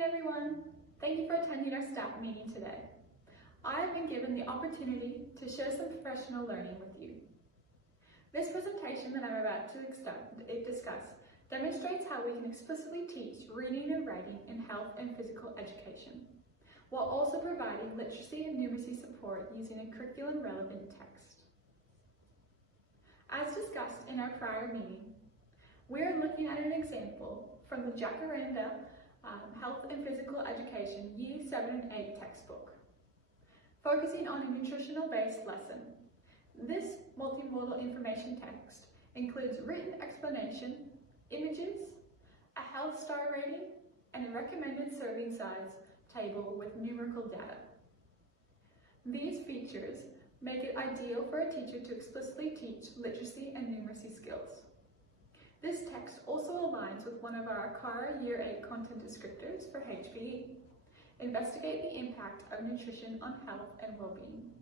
afternoon, everyone. Thank you for attending our staff meeting today. I have been given the opportunity to share some professional learning with you. This presentation that I'm about to discuss demonstrates how we can explicitly teach reading and writing in health and physical education, while also providing literacy and numeracy support using a curriculum-relevant text. As discussed in our prior meeting, we are looking at an example from the Jacaranda Health and Physical Education Year 7 and 8 textbook, focusing on a nutritional-based lesson. This multimodal information text includes written explanation, images, a health star rating, and a recommended serving size table with numerical data. These features make it ideal for a teacher to explicitly teach literacy and numeracy skills. This text also aligns with one of our ACARA Year 8 content descriptors for HPE. Investigate the impact of nutrition on health and well-being.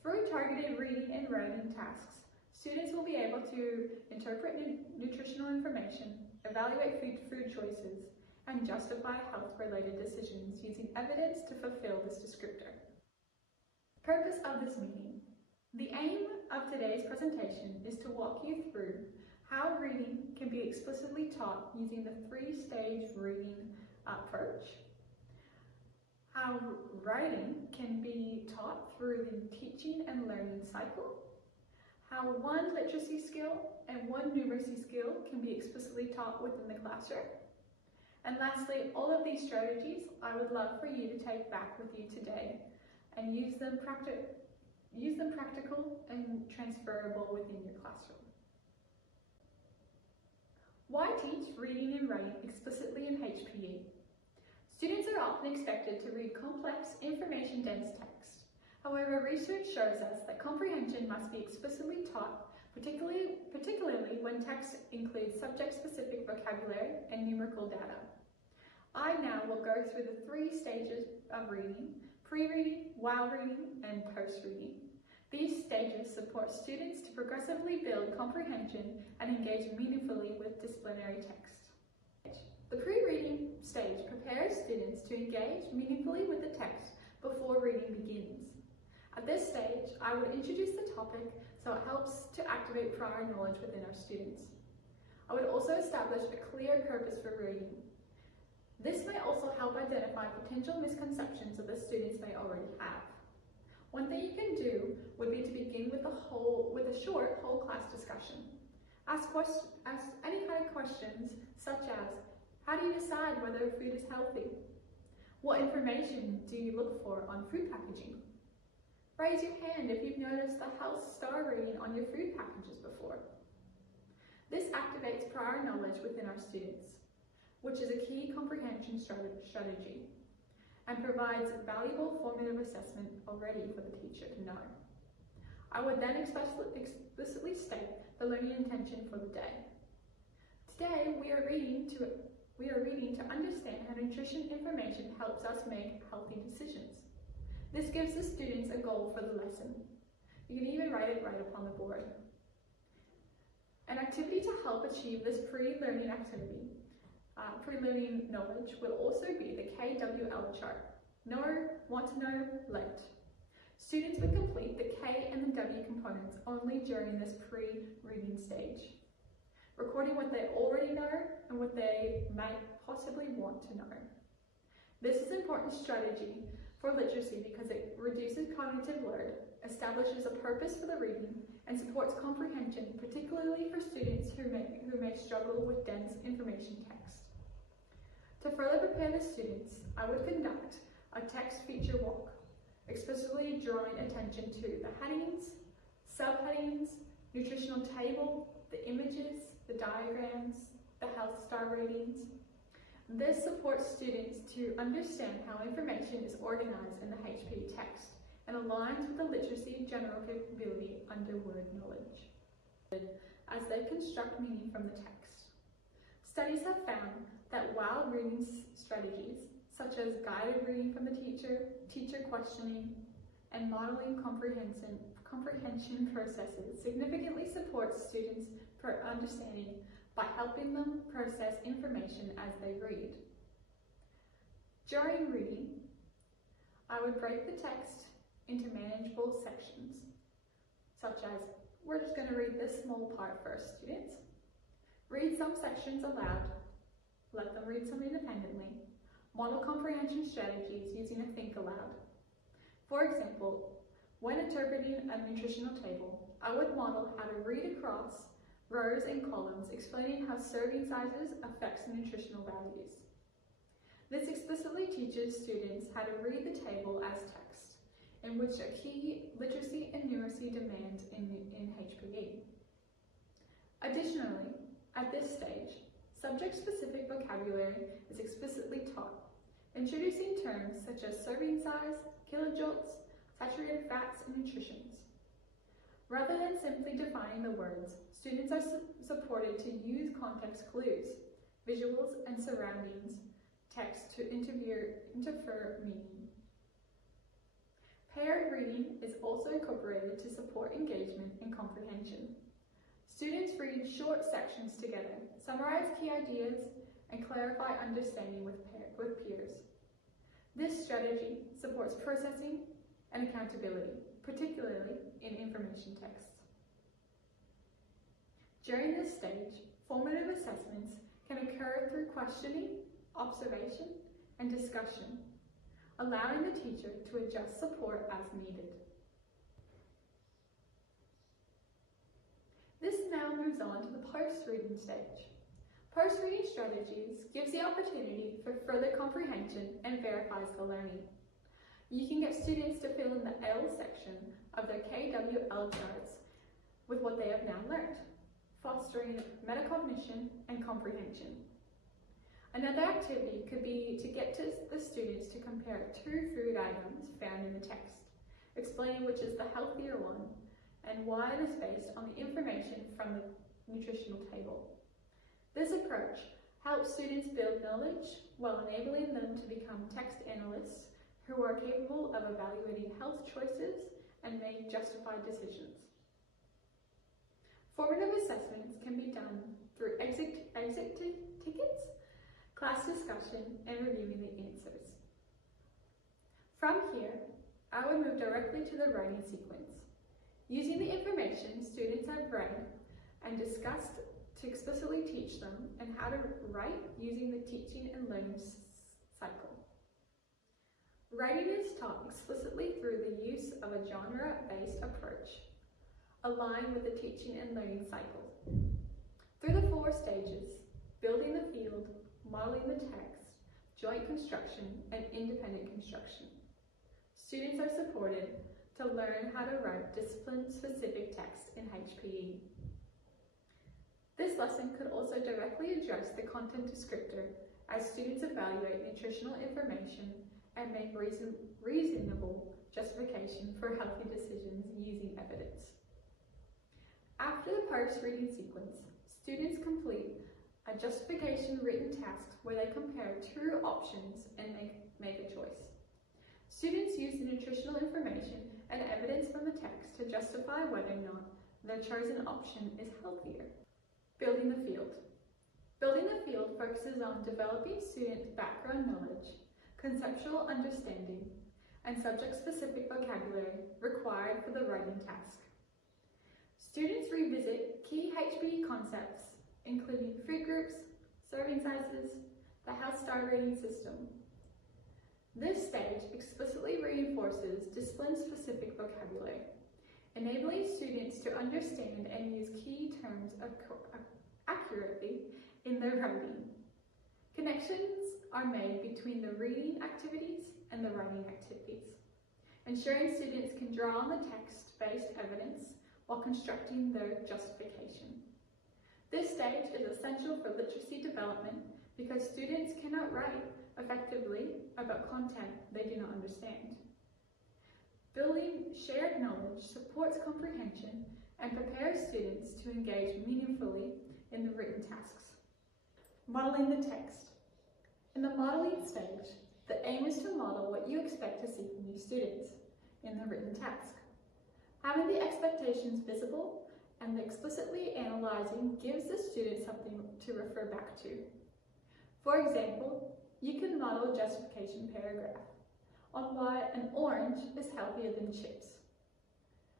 Through targeted reading and writing tasks, students will be able to interpret nutritional information, evaluate food choices, and justify health-related decisions using evidence to fulfill this descriptor. Purpose of this meeting. The aim of today's presentation is to walk you through how reading can be explicitly taught using the three-stage reading approach, how writing can be taught through the teaching and learning cycle, how one literacy skill and one numeracy skill can be explicitly taught within the classroom, and lastly, all of these strategies I would love for you to take back with you today and use them practical and transferable within your classroom. Why teach reading and writing explicitly in HPE? Students are often expected to read complex, information-dense text. However, research shows us that comprehension must be explicitly taught, particularly when text includes subject-specific vocabulary and numerical data. I now will go through the three stages of reading: pre-reading, while reading, and post-reading. These stages support students to progressively build comprehension and engage meaningfully with disciplinary text. The pre-reading stage prepares students to engage meaningfully with the text before reading begins. At this stage, I would introduce the topic so it helps to activate prior knowledge within our students. I would also establish a clear purpose for reading. This may also help identify potential misconceptions that the students may already have. One thing you can do would be to begin with a short whole class discussion. Ask any kind of questions such as, how do you decide whether food is healthy? What information do you look for on food packaging? Raise your hand if you've noticed the health star rating on your food packages before. This activates prior knowledge within our students, which is a key comprehension strategy, and provides valuable formative assessment already for the teacher to know. I would then explicitly state the learning intention for the day. Today, we are reading to understand how nutrition information helps us make healthy decisions. This gives the students a goal for the lesson. You can even write it right up on the board. An activity to help achieve this pre-learning knowledge will also be the KWL chart. Know, want to know, let. Students would complete the K and the W components only during this pre-reading stage, recording what they already know and what they might possibly want to know. This is an important strategy for literacy because it reduces cognitive load, establishes a purpose for the reading, and supports comprehension, particularly for students who may struggle with dense information text. To further prepare the students, I would conduct a text feature walk, explicitly drawing attention to the headings, subheadings, nutritional table, the images, the diagrams, the health star ratings. This supports students to understand how information is organized in the HPE text and aligns with the literacy general capability under word knowledge as they construct meaning from the text. Studies have found that while reading strategies, such as guided reading from the teacher questioning, and modeling comprehension processes significantly support students' understanding by helping them process information as they read. During reading, I would break the text into manageable sections, such as, we're just going to read this small part first, students. Read some sections aloud, let them read some independently, model comprehension strategies using a think aloud. For example, when interpreting a nutritional table, I would model how to read across rows and columns explaining how serving sizes affects nutritional values. This explicitly teaches students how to read the table as text, in which are key literacy and numeracy demands in HPE. Additionally, at this stage, subject-specific vocabulary is explicitly taught, introducing terms such as serving size, kilojoules, saturated fats, and nutritions. Rather than simply defining the words, students are supported to use context clues, visuals, and surroundings text to infer meaning. Paired reading is also incorporated to support engagement and comprehension. Students read short sections together, summarize key ideas, and clarify understanding with peers. This strategy supports processing and accountability, particularly in information texts. During this stage, formative assessments can occur through questioning, observation, and discussion, allowing the teacher to adjust support as needed. This now moves on to the post-reading stage. Post-reading strategies gives the opportunity for further comprehension and verifies the learning. You can get students to fill in the L section of their KWL charts with what they have now learned, fostering metacognition and comprehension. Another activity could be to get the students to compare two food items found in the text, explaining which is the healthier one and why it is based on the information from the nutritional table. This approach helps students build knowledge while enabling them to become text analysts who are capable of evaluating health choices and make justified decisions. Formative assessments can be done through exit tickets, class discussion, and reviewing the answers. From here, I would move directly to the writing sequence, using the information students have read and discussed to explicitly teach them and how to write using the teaching and learning cycle. Writing is taught explicitly through the use of a genre-based approach, aligned with the teaching and learning cycle. Through the 4 stages, building the field, modeling the text, joint construction, and independent construction, students are supported to learn how to write discipline-specific text in HPE. This lesson could also directly address the content descriptor as students evaluate nutritional information and make reasonable justification for healthy decisions using evidence. After the post-reading sequence, students complete a justification written task where they compare 2 options and make a choice. Students use the nutritional information and evidence from the text to justify whether or not their chosen option is healthier. Building the field. Building the field focuses on developing students' background knowledge, conceptual understanding, and subject-specific vocabulary required for the writing task. Students revisit key HPE concepts, including food groups, serving sizes, the House Star Rating system. This stage explicitly reinforces discipline-specific vocabulary, enabling students to understand and use key terms accurately in their writing. Connections are made between the reading activities and the writing activities, ensuring students can draw on the text-based evidence while constructing their justification. This stage is essential for literacy development because students cannot write effectively about content they do not understand. Building shared knowledge supports comprehension and prepares students to engage meaningfully in the written tasks. Modeling the text. In the modeling stage, the aim is to model what you expect to see from your students in the written task. Having the expectations visible and explicitly analyzing gives the student something to refer back to. For example, you can model a justification paragraph on why an orange is healthier than chips.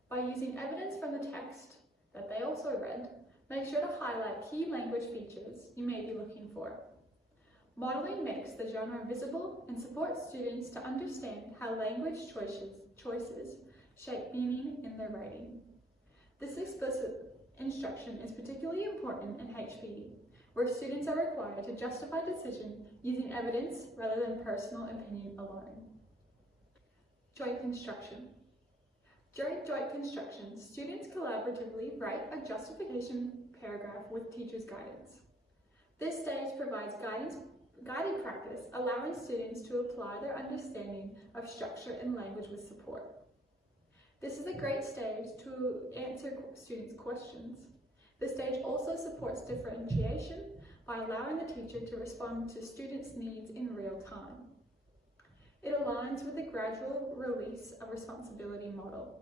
By using evidence from the text that they also read, make sure to highlight key language features you may be looking for. Modelling makes the genre visible and supports students to understand how language choices shape meaning in their writing. This explicit instruction is particularly important in HPE, where students are required to justify decision using evidence rather than personal opinion alone. Joint construction. During joint construction, students collaboratively write a justification paragraph with teacher's guidance. This stage provides guided practice, allowing students to apply their understanding of structure and language with support. This is a great stage to answer students' questions. The stage also supports differentiation by allowing the teacher to respond to students' needs in real time. It aligns with the gradual release of responsibility model,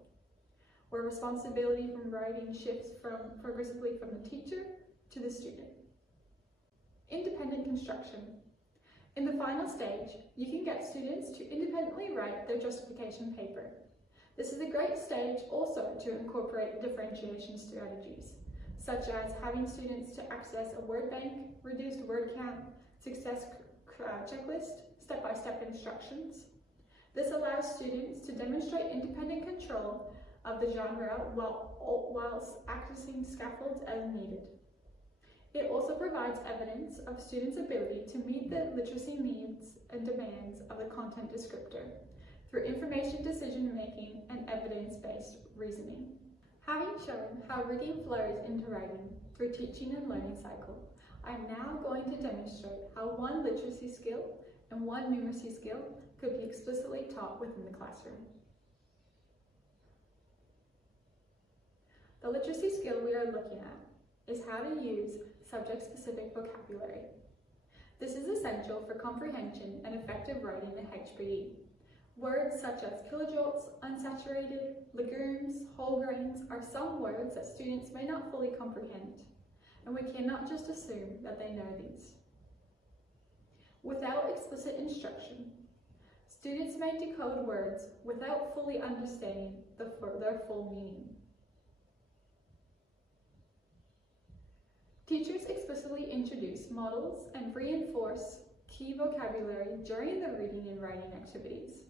where responsibility from writing shifts progressively from the teacher to the student. Independent construction. In the final stage, you can get students to independently write their justification paper. This is a great stage also to incorporate differentiation strategies, such as having students to access a word bank, reduced word count, success checklist, step-by-step instructions. This allows students to demonstrate independent control of the genre whilst accessing scaffolds as needed. It also provides evidence of students' ability to meet the literacy needs and demands of the content descriptor through information decision-making and evidence-based reasoning. Having shown how reading flows into writing through teaching and learning cycle, I'm now going to demonstrate how one literacy skill and one numeracy skill could be explicitly taught within the classroom. The literacy skill we are looking at is how to use subject-specific vocabulary. This is essential for comprehension and effective writing in HPE. Words such as kilojoules, unsaturated, legumes, whole grains are some words that students may not fully comprehend, and we cannot just assume that they know these. Without explicit instruction, students may decode words without fully understanding their full meaning. Teachers explicitly introduce models and reinforce key vocabulary during the reading and writing activities.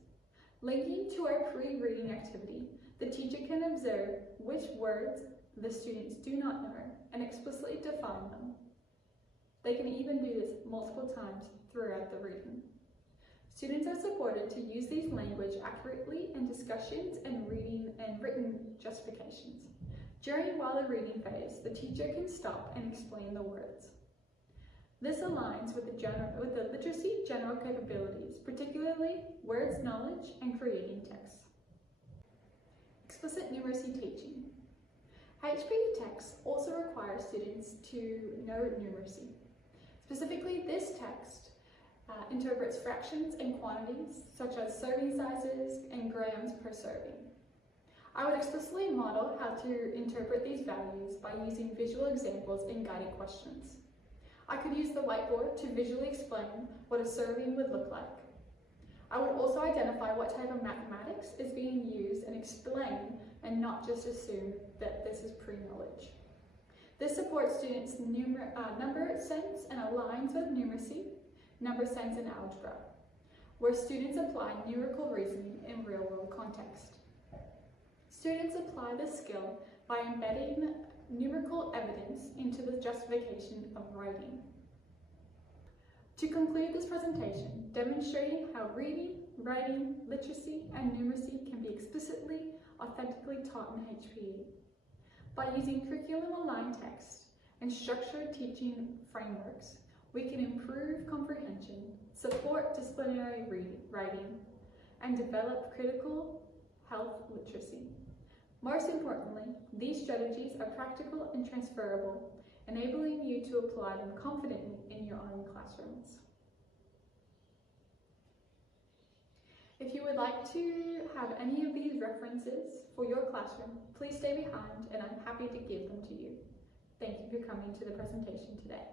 Linking to our pre-reading activity, the teacher can observe which words the students do not know and explicitly define them. They can even do this multiple times throughout the reading. Students are supported to use these language accurately in discussions and reading and written justifications. While the reading phase, the teacher can stop and explain the words. This aligns with the literacy general capabilities, particularly words knowledge and creating text. Explicit numeracy teaching. HPE text also requires students to know numeracy. Specifically, this text interprets fractions and quantities, such as serving sizes and grams per serving. I would explicitly model how to interpret these values by using visual examples and guided questions. I could use the whiteboard to visually explain what a serving would look like. I would also identify what type of mathematics is being used and explain and not just assume that this is pre-knowledge. This supports students' number sense and aligns with numeracy, number sense, and algebra, where students apply numerical reasoning in real-world context. Students apply this skill by embedding numerical evidence into the justification of writing. To conclude this presentation, demonstrating how reading, writing, literacy, and numeracy can be explicitly, authentically taught in HPE. By using curriculum-aligned text and structured teaching frameworks, we can improve comprehension, support disciplinary writing, and develop critical health literacy. Most importantly, these strategies are practical and transferable, enabling you to apply them confidently in your own classrooms. If you would like to have any of these references for your classroom, please stay behind and I'm happy to give them to you. Thank you for coming to the presentation today.